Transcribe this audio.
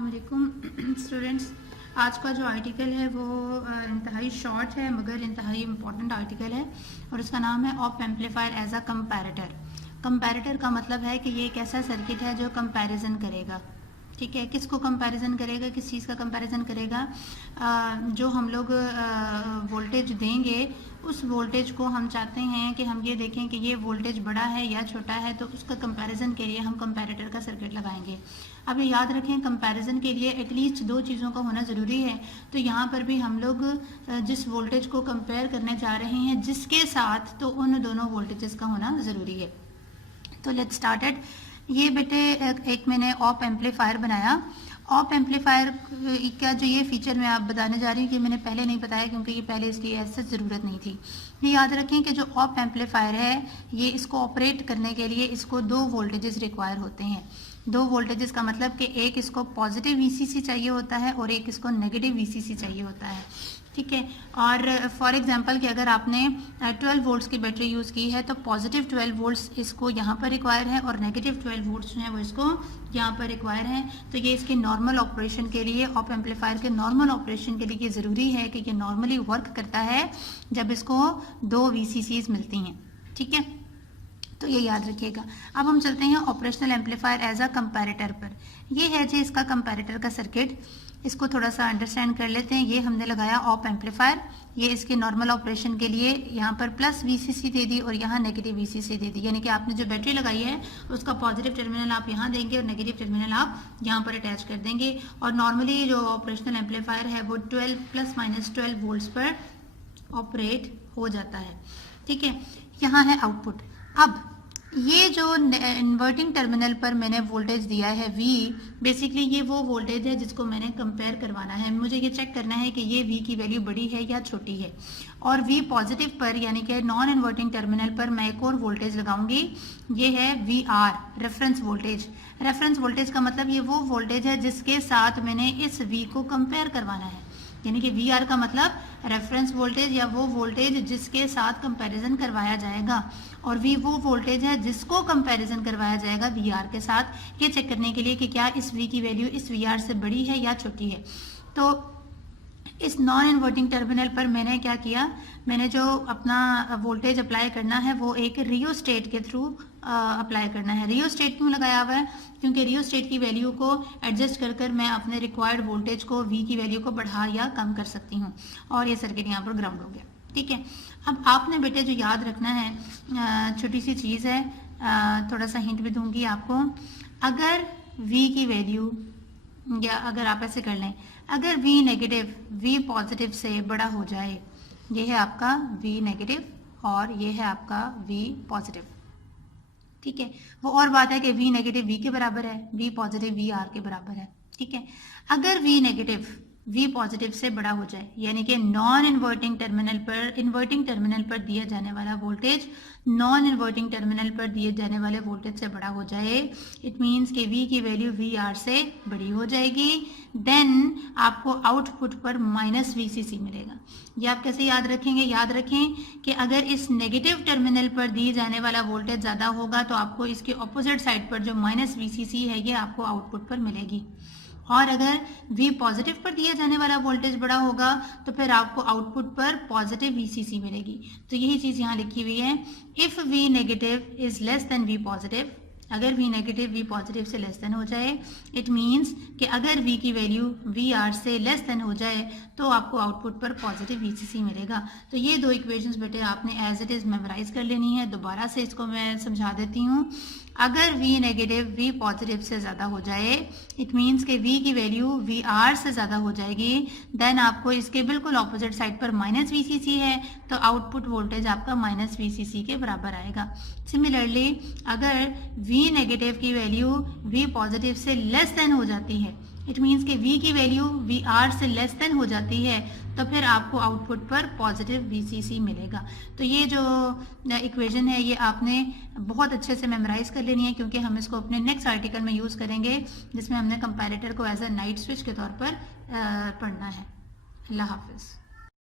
अस्सलाम वालेकुम स्टूडेंट्स। आज का जो आर्टिकल है वो इंतहाई शॉर्ट है मगर इंतहाई इम्पॉर्टेंट आर्टिकल है और उसका नाम है op amplifier as a comparator. Comparator का मतलब है कि ये एक ऐसा सर्किट है जो कंपैरिजन करेगा। ठीक है, किसको कंपैरिजन करेगा, किस चीज़ का कंपैरिजन करेगा? जो हम लोग वोल्टेज देंगे उस वोल्टेज को हम चाहते हैं कि हम ये देखें कि ये वोल्टेज बड़ा है या छोटा है, तो उसका कंपैरिजन के लिए हम कंपैरेटर का सर्किट लगाएंगे। अब ये याद रखें, कंपैरिजन के लिए एटलीस्ट दो चीज़ों का होना ज़रूरी है। तो यहाँ पर भी हम लोग जिस वोल्टेज को कंपेयर करने जा रहे हैं जिसके साथ, तो उन दोनों वोल्टेजेस का होना ज़रूरी है। तो लेट्स स्टार्टेड। ये बेटे एक मैंने ऑप एम्पलीफायर बनाया। ऑप एम्पलीफायर का जो ये फीचर मैं आप बताने जा रही हूँ कि मैंने पहले नहीं बताया क्योंकि ये पहले इसकी ऐसी ज़रूरत नहीं थी। ये याद रखें कि जो ऑप एम्पलीफायर है ये इसको ऑपरेट करने के लिए इसको दो वोल्टेजेस रिक्वायर होते हैं। दो वोल्टेजेस का मतलब कि एक इसको पॉजिटिव वीसीसी चाहिए होता है और एक इसको नेगेटिव वीसीसी चाहिए होता है। ठीक है, और फॉर एग्जांपल कि अगर आपने 12 वोल्ट्स की बैटरी यूज़ की है तो पॉजिटिव 12 वोल्ट्स इसको यहाँ पर रिक्वायर है और नेगेटिव 12 वोल्ट्स जो है वो इसको यहाँ पर रिक्वायर है। तो ये इसके नॉर्मल ऑपरेशन के लिए, ऑप एम्पलीफायर के नॉर्मल ऑपरेशन के लिए ये ज़रूरी है कि ये नॉर्मली वर्क करता है जब इसको दो वीसीसीज मिलती हैं। ठीक है, तो ये याद रखिएगा। अब हम चलते हैं operational amplifier as a comparator पर। ये है जी इसका कंपैरेटर का सर्किट। इसको थोड़ा सा अंडरस्टैंड कर लेते हैं। ये हमने लगाया ऑप एम्पलीफायर, ये इसके नॉर्मल ऑपरेशन के लिए यहाँ पर प्लस वीसीसी दे दी और यहाँ नेगेटिव वीसीसी दे दी, यानी कि आपने जो बैटरी लगाई है उसका पॉजिटिव टर्मिनल आप यहाँ देंगे और नेगेटिव टर्मिनल आप यहाँ पर अटैच कर देंगे। और नॉर्मली जो ऑपरेशनल एम्पलीफायर है वो 12 प्लस माइनस 12 वोल्ट्स पर ऑपरेट हो जाता है। ठीक है, यहाँ है आउटपुट। अब ये जो इन्वर्टिंग टर्मिनल पर मैंने वोल्टेज दिया है V, बेसिकली ये वो वोल्टेज है जिसको मैंने कंपेयर करवाना है। मुझे ये चेक करना है कि ये V की वैल्यू बड़ी है या छोटी है। और V पॉजिटिव पर यानी कि नॉन इन्वर्टिंग टर्मिनल पर मैं एक और वोल्टेज लगाऊंगी। ये है VR, reference voltage. Reference voltage का मतलब ये वो वोल्टेज है जिसके साथ मैंने इस V को कंपेयर करवाना है, यानी कि VR का मतलब रेफरेंस वोल्टेज या वो वोल्टेज जिसके साथ कंपैरिजन करवाया जाएगा, और V वो वोल्टेज है जिसको कंपैरिजन करवाया जाएगा VR के साथ, ये चेक करने के लिए कि क्या इस V की वैल्यू इस VR से बड़ी है या छोटी है। तो इस नॉन इन्वर्टिंग टर्मिनल पर मैंने क्या किया, मैंने जो अपना वोल्टेज अप्लाई करना है वो एक रियोस्टेट के थ्रू अप्लाई करना है। रियोस्टेट क्यों लगाया हुआ है? क्योंकि रियोस्टेट की वैल्यू को एडजस्ट कर मैं अपने रिक्वायर्ड वोल्टेज को V की वैल्यू को बढ़ा या कम कर सकती हूँ। और ये सर्किट यहाँ पर ग्राउंड हो गया। ठीक है, अब आपने बेटे जो याद रखना है, छोटी सी चीज़ है, थोड़ा सा हिंट भी दूंगी आपको। अगर V की वैल्यू, या अगर आप ऐसे कर लें, अगर V नेगेटिव V पॉजिटिव से बड़ा हो जाए, ये है आपका V नेगेटिव और ये है आपका V पॉजिटिव। ठीक है, वो और बात है कि V नेगेटिव V के बराबर है, V पॉजिटिव V R के बराबर है। ठीक है, अगर V नेगेटिव V पॉजिटिव से बड़ा हो जाए, यानी कि नॉन इन्वर्टिंग टर्मिनल पर, इन्वर्टिंग टर्मिनल पर दिया जाने वाला वोल्टेज नॉन इन्वर्टिंग टर्मिनल पर दिए जाने वाले वोल्टेज से बड़ा हो जाए, इट मीन्स कि V की वैल्यू VR से बड़ी हो जाएगी, देन आपको आउटपुट पर माइनस VCC मिलेगा। ये आप कैसे याद रखेंगे? याद रखें कि अगर इस नेगेटिव टर्मिनल पर दिए जाने वाला वोल्टेज ज़्यादा होगा तो आपको इसके ऑपोजिट साइड पर जो माइनस VCC है ये आपको आउटपुट पर मिलेगी। और अगर V पॉजिटिव पर दिया जाने वाला वोल्टेज बड़ा होगा तो फिर आपको आउटपुट पर पॉजिटिव VCC मिलेगी। तो यही चीज़ यहाँ लिखी हुई है, if V negative is less than V positive. अगर V नेगेटिव V पॉजिटिव से लेस देन हो जाए, इट मीन्स कि अगर V की वैल्यू VR से लेस देन हो जाए तो आपको आउटपुट पर पॉजिटिव VCC मिलेगा। तो ये दो इक्वेशंस बेटे आपने एज इट इज़ मेमोराइज कर लेनी है। दोबारा से इसको मैं समझा देती हूँ। अगर V नेगेटिव V पॉजिटिव से ज़्यादा हो जाए, इट मीन्स कि V की वैल्यू VR से ज़्यादा हो जाएगी, देन आपको इसके बिल्कुल ऑपोजिट साइड पर माइनस VCC है तो आउटपुट वोल्टेज आपका माइनस VCC के बराबर आएगा। सिमिलरली अगर V नेगेटिव की वैल्यू V पॉजिटिव से लेस देन हो जाती है, इट मीन्स कि V की वैल्यू VR से लेस देन हो जाती है, तो फिर आपको आउटपुट पर पॉजिटिव VCC मिलेगा। तो ये जो इक्वेशन है ये आपने बहुत अच्छे से मेमोराइज कर लेनी है क्योंकि हम इसको अपने नेक्स्ट आर्टिकल में यूज़ करेंगे जिसमें हमने कंपैरेटर को एज अ नाइट स्विच के तौर पर पढ़ना है। अल्लाह हाफिज़।